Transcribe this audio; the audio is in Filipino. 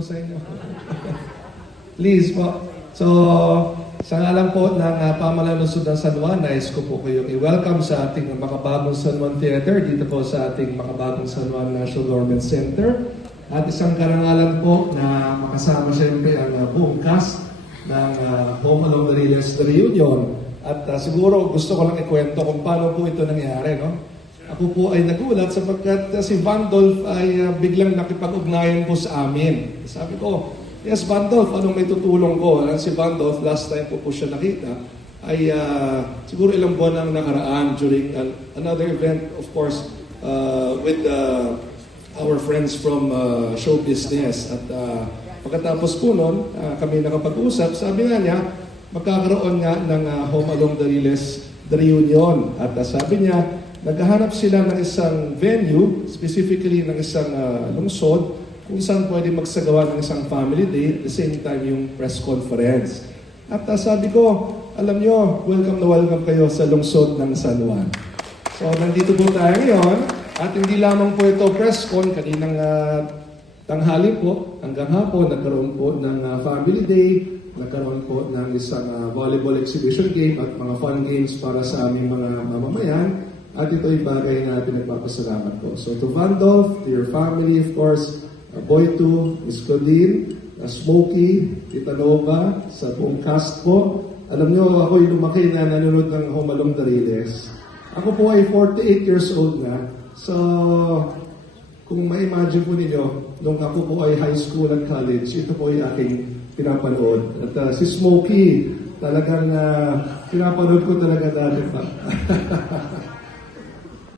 po sa inyo. Please po. So, sa ngalan po ng Pamahalaan ng Lungsod ng San Juan, nais ko po kayong i-welcome sa ating Makabagong San Juan Theater, dito po sa ating Makabagong San Juan National Government Center. At isang karangalan po na makasama siyempre ang buong cast ng Home Along the Riles Reunion. At siguro gusto ko lang ikwento kung paano po ito nangyari, no? Ako po ay nagulat sapagkat si Vandolph ay biglang nakipag-ugnayan po sa amin. Sabi ko, yes, Vandolph, anong may tutulong ko? Si Vandolph, last time po siya nakita, ay siguro ilang buwan ang nakaraan during another event, of course, with our friends from show business. At pagkatapos po nun, kami nakapag-usap, sabi nga niya, magkakaroon nga ng Home Along the Riles Reunion. At sabi niya, naghahanap sila ng isang venue, specifically ng isang lungsod, kung saan pwede magsagawa ng isang family day, at the same time yung press conference. At sabi ko, alam nyo, welcome kayo sa lungsod ng San Juan. So, nandito po tayo ngayon, at hindi lamang po ito press con, kaninang tanghali po, hanggang hapon, nagkaroon po ng family day, nagkaroon po ng isang volleyball exhibition game at mga fun games para sa aming mga mamamayan. At ito ay bagay na pinagpapasalamat ko. So to Vandolph, to your family, of course, Boy 2, Miss Claudine, Smokey, Tita Nova, sa buong cast po. Alam nyo, ako yung lumaki na nanonood ng Home Along the Riles. Ako po ay 48 years old na. So, kung ma-imagine po ninyo, nung ako po ay high school at college, ito po ay aking pinapanood. At si Smokey, talagang pinapanood ko talaga dati pa.